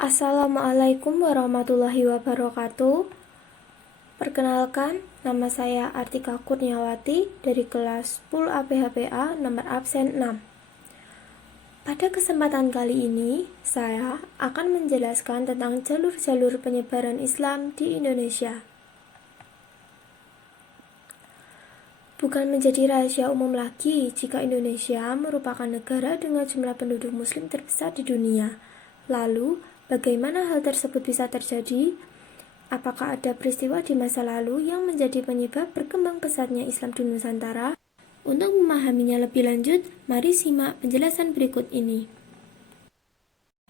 Assalamualaikum warahmatullahi wabarakatuh. Perkenalkan, nama saya Artika Kurniawati dari kelas 10 APHPA nomor absen 6. Pada kesempatan kali ini, saya akan menjelaskan tentang jalur-jalur penyebaran Islam di Indonesia. Bukan menjadi rahasia umum lagi jika Indonesia merupakan negara dengan jumlah penduduk muslim terbesar di dunia. Lalu, bagaimana hal tersebut bisa terjadi? Apakah ada peristiwa di masa lalu yang menjadi penyebab berkembang pesatnya Islam di Nusantara? Untuk memahaminya lebih lanjut, mari simak penjelasan berikut ini.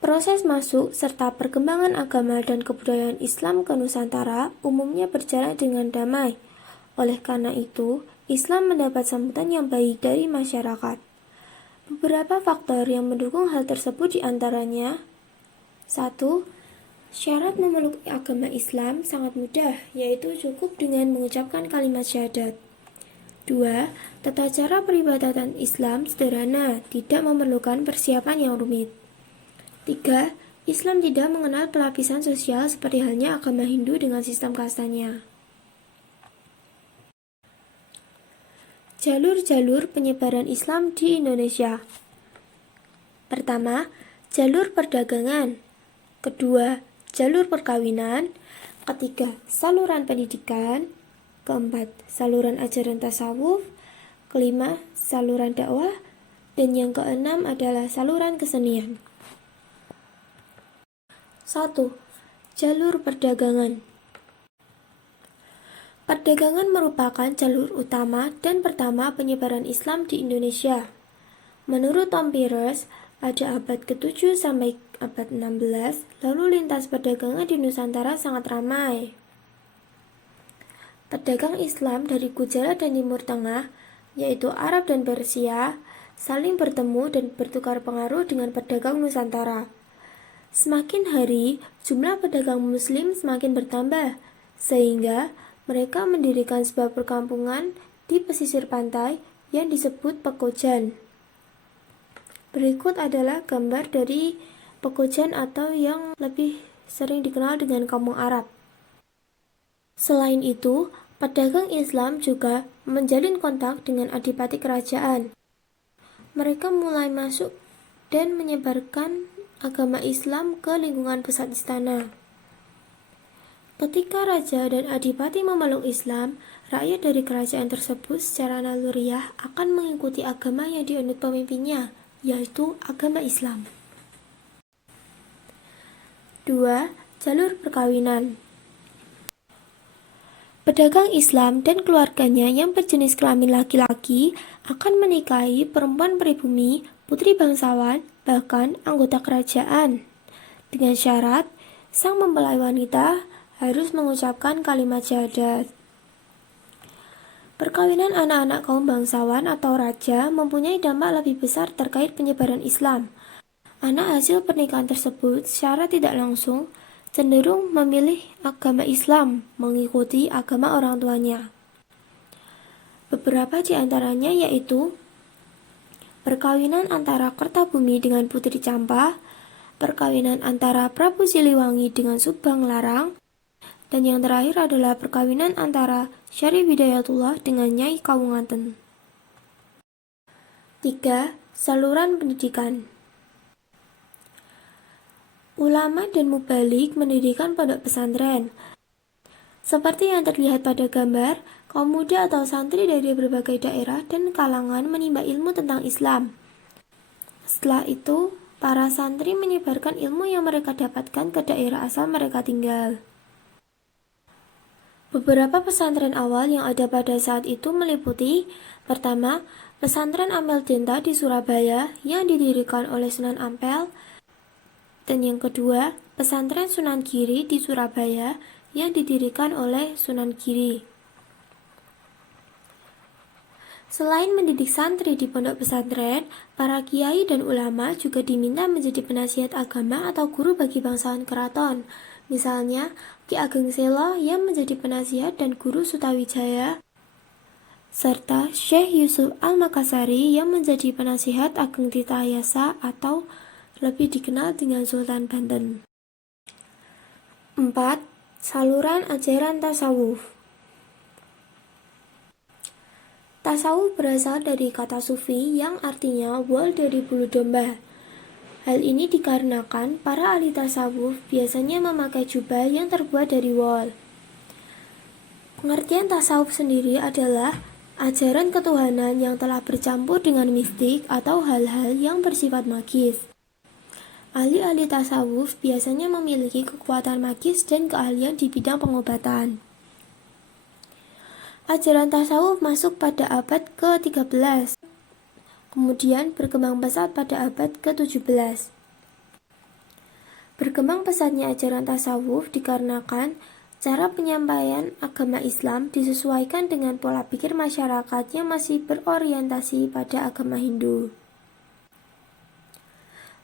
Proses masuk serta perkembangan agama dan kebudayaan Islam ke Nusantara umumnya berjalan dengan damai. Oleh karena itu, Islam mendapat sambutan yang baik dari masyarakat. Beberapa faktor yang mendukung hal tersebut diantaranya: 1. Syarat memeluk agama Islam sangat mudah, yaitu cukup dengan mengucapkan kalimat syahadat. 2. Tata cara peribadatan Islam sederhana, tidak memerlukan persiapan yang rumit. 3. Islam tidak mengenal pelapisan sosial seperti halnya agama Hindu dengan sistem kastanya. Jalur-jalur penyebaran Islam di Indonesia. Pertama, jalur perdagangan. Kedua, jalur perkawinan. Ketiga, saluran pendidikan. Keempat, saluran ajaran tasawuf. Kelima, saluran dakwah. Dan yang keenam adalah saluran kesenian. 1. Jalur perdagangan. Perdagangan merupakan jalur utama dan pertama penyebaran Islam di Indonesia. Menurut Tom Peirce, pada abad ke-7 sampai abad 16, lalu lintas perdagangan di Nusantara sangat ramai. Pedagang Islam dari Gujarat dan Timur Tengah, yaitu Arab dan Persia, saling bertemu dan bertukar pengaruh dengan pedagang Nusantara. Semakin hari, jumlah pedagang Muslim semakin bertambah, sehingga mereka mendirikan sebuah perkampungan di pesisir pantai yang disebut Pekojan. Berikut adalah gambar dari Pekojan atau yang lebih sering dikenal dengan Kampung Arab. Selain itu, pedagang Islam juga menjalin kontak dengan adipati kerajaan. Mereka mulai masuk dan menyebarkan agama Islam ke lingkungan pusat istana. Ketika raja dan adipati memeluk Islam, rakyat dari kerajaan tersebut secara naluriah akan mengikuti agama yang dianut pemimpinnya, yaitu agama Islam. 2. Jalur perkawinan. Pedagang Islam dan keluarganya yang berjenis kelamin laki-laki akan menikahi perempuan pribumi, putri bangsawan, bahkan anggota kerajaan, dengan syarat sang mempelai wanita harus mengucapkan kalimat syahadat. Perkawinan anak-anak kaum bangsawan atau raja mempunyai dampak lebih besar terkait penyebaran Islam. Anak hasil pernikahan tersebut secara tidak langsung cenderung memilih agama Islam, mengikuti agama orang tuanya. Beberapa di antaranya yaitu perkawinan antara Kertabumi dengan Putri Campa, perkawinan antara Prabu Siliwangi dengan Subang Larang, dan yang terakhir adalah perkawinan antara Syarif Hidayatullah dengan Nyai Kawunganten. 3. Saluran pendidikan. Ulama dan mubalik mendirikan pondok pesantren. Seperti yang terlihat pada gambar, kaum muda atau santri dari berbagai daerah dan kalangan menimba ilmu tentang Islam. Setelah itu, para santri menyebarkan ilmu yang mereka dapatkan ke daerah asal mereka tinggal. Beberapa pesantren awal yang ada pada saat itu meliputi: pertama, pesantren Ampel Denta di Surabaya yang didirikan oleh Sunan Ampel, dan yang kedua, pesantren Sunan Giri di Surabaya yang didirikan oleh Sunan Giri. Selain mendidik santri di pondok pesantren, para kiai dan ulama juga diminta menjadi penasihat agama atau guru bagi bangsawan keraton. Misalnya, Ki Ageng Selo yang menjadi penasihat dan guru Sutawijaya, serta Syekh Yusuf Al-Makassari yang menjadi penasihat Ageng Tirtayasa atau lebih dikenal dengan Sultan Banten. 4. Saluran ajaran tasawuf. Tasawuf berasal dari kata sufi yang artinya wol dari bulu domba. Hal ini dikarenakan para ahli tasawuf biasanya memakai jubah yang terbuat dari wol. Pengertian tasawuf sendiri adalah ajaran ketuhanan yang telah bercampur dengan mistik atau hal-hal yang bersifat magis. Ahli-ahli tasawuf biasanya memiliki kekuatan magis dan keahlian di bidang pengobatan. Ajaran tasawuf masuk pada abad ke-13, kemudian berkembang pesat pada abad ke-17. Berkembang pesatnya ajaran tasawuf dikarenakan cara penyampaian agama Islam disesuaikan dengan pola pikir masyarakat yang masih berorientasi pada agama Hindu.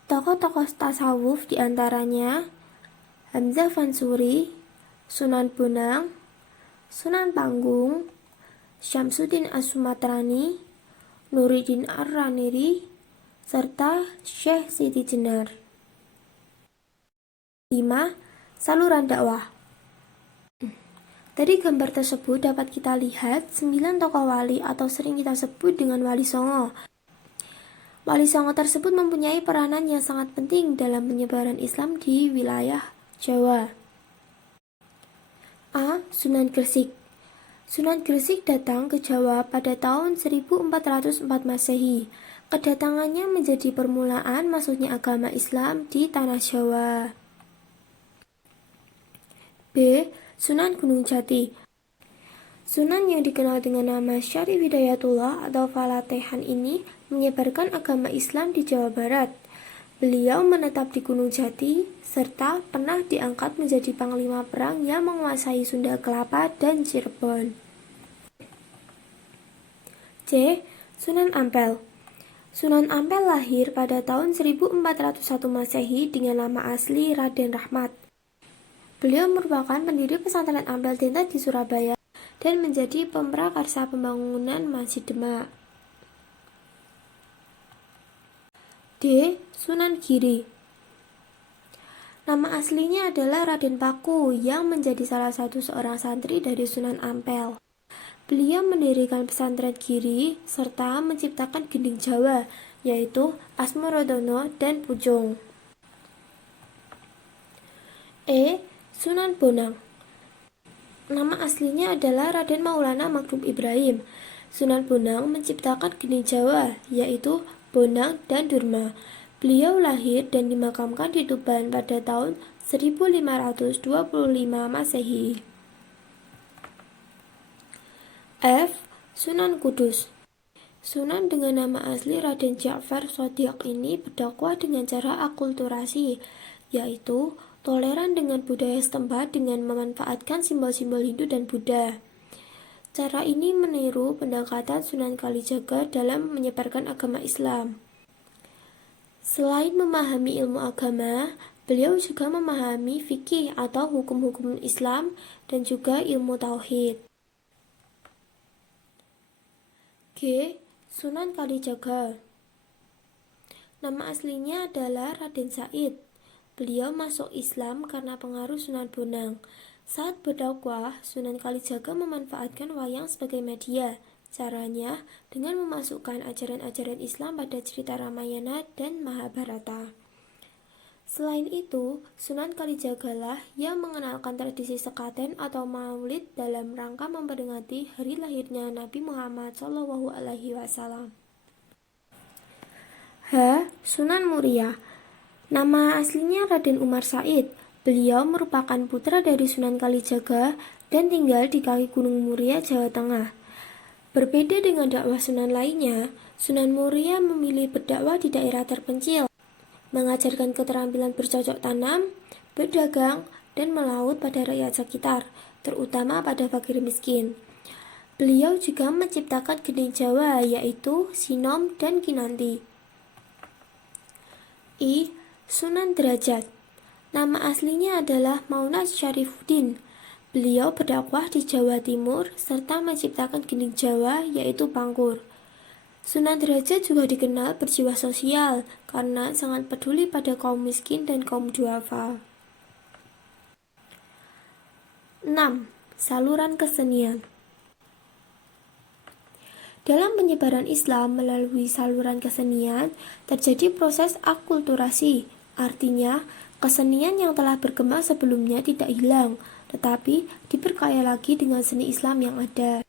Tokoh-tokoh tasawuf diantaranya Hamzah Fansuri, Sunan Bonang, Sunan Panggung, Syamsuddin As-Sumatrani, Nuruddin Ar-Raniri, serta Syekh Siti Jenar. 5. Saluran dakwah. Dari gambar tersebut dapat kita lihat 9 tokoh wali atau sering kita sebut dengan Wali Songo. Wali Songo tersebut mempunyai peranan yang sangat penting dalam penyebaran Islam di wilayah Jawa. A. Sunan Gresik. Sunan Gresik datang ke Jawa pada tahun 1404 Masehi. Kedatangannya menjadi permulaan masuknya agama Islam di tanah Jawa. B. Sunan Gunung Jati. Sunan yang dikenal dengan nama Syarif Hidayatullah atau Falatehan ini menyebarkan agama Islam di Jawa Barat. Beliau menetap di Gunung Jati serta pernah diangkat menjadi panglima perang yang menguasai Sunda Kelapa dan Cirebon. C. Sunan Ampel. Sunan Ampel lahir pada tahun 1401 Masehi dengan nama asli Raden Rahmat. Beliau merupakan pendiri pesantren Ampel Tinta di Surabaya dan menjadi pemprakarsa pembangunan Masjid Demak. D. Sunan Giri. Nama aslinya adalah Raden Paku yang menjadi salah satu seorang santri dari Sunan Ampel. Beliau mendirikan pesantren Giri serta menciptakan gending Jawa, yaitu Asmorodono dan Pucung. E. Sunan Bonang. Nama aslinya adalah Raden Maulana Maghdum Ibrahim. Sunan Bonang menciptakan gending Jawa, yaitu Bonang dan Durma. Beliau lahir dan dimakamkan di Tuban pada tahun 1525 Masehi. F. Sunan Kudus. Sunan dengan nama asli Raden Ja'far Shodiq ini berdakwah dengan cara akulturasi, yaitu toleran dengan budaya setempat dengan memanfaatkan simbol-simbol Hindu dan Buddha. Cara ini meniru pendekatan Sunan Kalijaga dalam menyebarkan agama Islam. Selain memahami ilmu agama, beliau juga memahami fikih atau hukum-hukum Islam dan juga ilmu tauhid. G. Sunan Kalijaga. Nama aslinya adalah Raden Said. Beliau masuk Islam karena pengaruh Sunan Bonang. Saat berdakwah, Sunan Kalijaga memanfaatkan wayang sebagai media. Caranya dengan memasukkan ajaran-ajaran Islam pada cerita Ramayana dan Mahabharata. Selain itu, Sunan Kalijagalah yang mengenalkan tradisi sekaten atau maulid dalam rangka memperingati hari lahirnya Nabi Muhammad SAW. H. Sunan Muria. Nama aslinya Raden Umar Said. Beliau merupakan putra dari Sunan Kalijaga dan tinggal di kaki Gunung Muria, Jawa Tengah. Berbeda dengan dakwah Sunan lainnya, Sunan Muria memilih berdakwah di daerah terpencil, mengajarkan keterampilan bercocok tanam, berdagang, dan melaut pada rakyat sekitar, terutama pada fakir miskin. Beliau juga menciptakan gending Jawa, yaitu Sinom dan Kinanti. I. Sunan Derajat. Nama aslinya adalah Maunad Syarifuddin. Beliau berdakwah di Jawa Timur serta menciptakan gending Jawa, yaitu Pangkur. Sunan Derajat juga dikenal berjiwa sosial karena sangat peduli pada kaum miskin dan kaum duafa. 6. Saluran kesenian. Dalam penyebaran Islam melalui saluran kesenian, terjadi proses akulturasi. Artinya, kesenian yang telah berkembang sebelumnya tidak hilang, tetapi diperkaya lagi dengan seni Islam yang ada.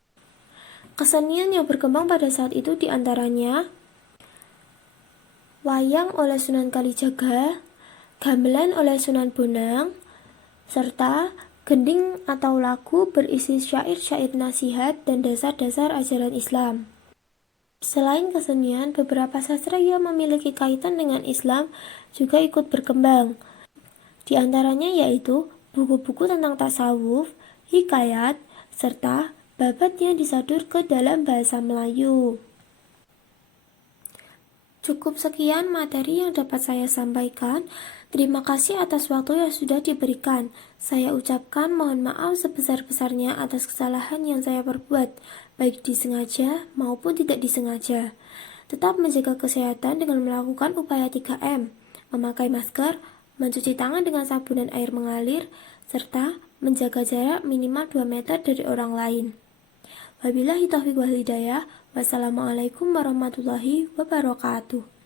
Kesenian yang berkembang pada saat itu diantaranya wayang oleh Sunan Kalijaga, gamelan oleh Sunan Bonang, serta gending atau lagu berisi syair-syair nasihat dan dasar-dasar ajaran Islam. Selain kesenian, beberapa sastra yang memiliki kaitan dengan Islam juga ikut berkembang. Di antaranya yaitu buku-buku tentang tasawuf, hikayat, serta babat yang disadur ke dalam bahasa Melayu. Cukup sekian materi yang dapat saya sampaikan. Terima kasih atas waktu yang sudah diberikan. Saya ucapkan mohon maaf sebesar-besarnya atas kesalahan yang saya perbuat, baik disengaja maupun tidak disengaja. Tetap menjaga kesehatan dengan melakukan upaya 3M, memakai masker, mencuci tangan dengan sabun dan air mengalir, serta menjaga jarak minimal 2 meter dari orang lain. Wabillahi taufiq wal hidayah. Wassalamualaikum warahmatullahi wabarakatuh.